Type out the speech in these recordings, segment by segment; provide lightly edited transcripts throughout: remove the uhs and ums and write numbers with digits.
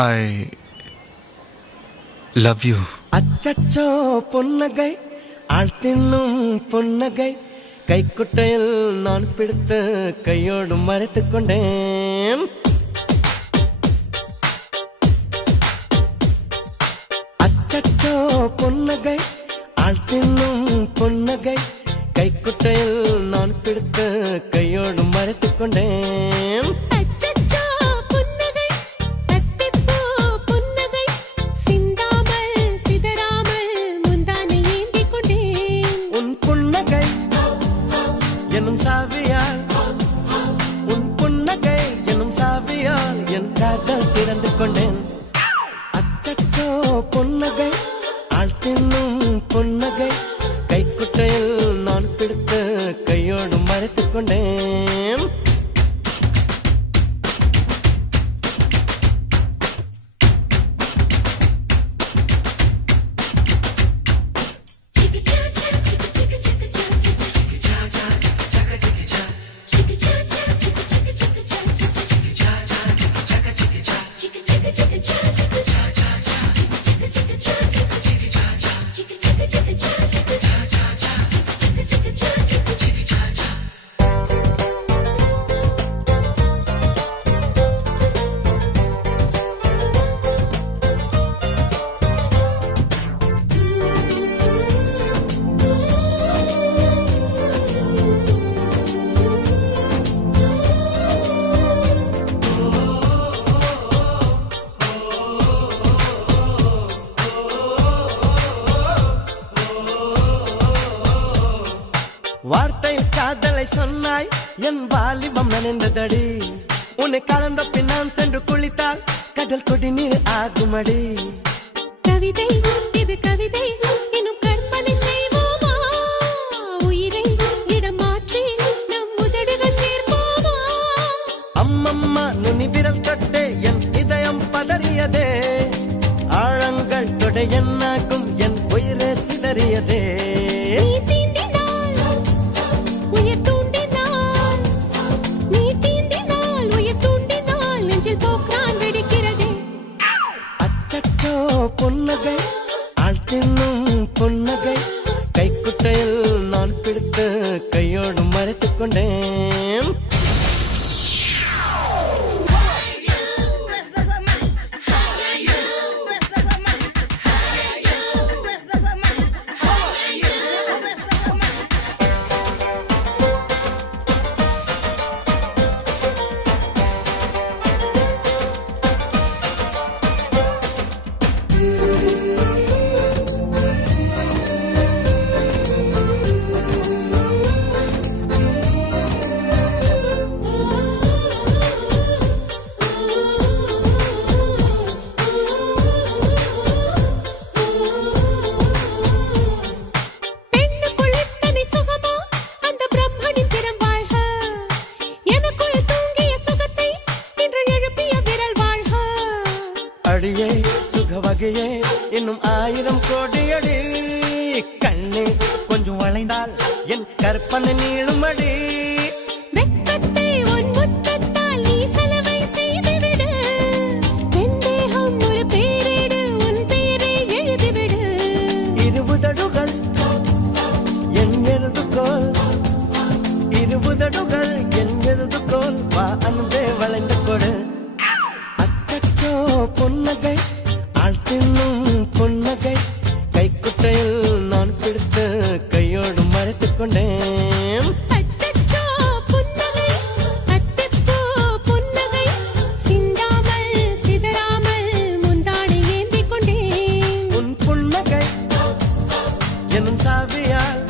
I love you. அச்சச்சோ பொன்னகை ஆள் தின்னும் பொன்னகை கைக்குட்டையில் நான் பிடித்து கையோடு மறைத்துக் கொண்டேன். அச்சச்சோ பொன்னகை ஆள் தின்னும் பொன்னகை கைக்குட்டையில் நான் பிடித்து கையோடு மறைத்துக் கொண்டேன். எனும் சாவியால் உன் புன்னகை எனும் சாவியால் என் காதல் திறந்து கொண்டேன். அச்சச்சோ பொன்னகை ஆள் தின்னும் பொன்னகை கைக்குட்டையில் நான் பிடித்து கையோடு மறைத்துக் கொண்டேன். வார்த்தை காதலை சொன்னாய் என் வாலிபம் நனைந்ததடி. உன்னை கலந்த பின் நான் சென்று குளித்தால் கடல் கொடி நீர் ஆகுமடி. கவிதை இது கவிதை இன்னும் கற்பனை செய்வோமா? உயிரை இடம் மாற்றி நம் உதடுகள் சேர்ப்போமா? அம்மம்மா நுனி விரல் தொட்டே என் இதயம் பதறியதே. ஆழங்கள் தொட என்னாகும் என் உயிரே சிதறியதே. பொன்னகை ஆள் தின்னும் பொன்னகை கைக்குட்டையில் நான் பிடித்து கையோடு மறைத்துக் கொண்டேன். அடியே சுக வகையே இன்னும் 1000 கோடியடி. கண்ணே கொஞ்சம் வளைந்தால் என் கற்பனை நீளுமடி. வெட்கத்தை உன் முத்தத்தால் நீ சலவை செய்துவிடு. வெந்தேகம் ஒரு பேரிடு உன் பேரை எழுதிவிடு. இருபுதடுகள் என் எழுதுகோல் இருபுதடுகள் என் எழுதுகோல் வா அன்பே வளைந்து கொடு. அச்சச்சோ பொன்னகை ஆள் தின்னும் பொன்னகை கைக்குட்டையில் நான் பிடித்து கையோடு மறைத்துக் கொண்டேன். அச்சச்சோ புன்னகை அத்திப்பூ புன்னகை சிந்தாமல் சிதறாமல் முந்தானை ஏந்திக் கொண்டேன். உன் புன்னகை எனும் சாவியால்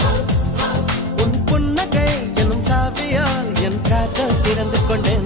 உன் புன்னகை எனும் சாவியால் என் காதல் திறந்து கொண்டேன்.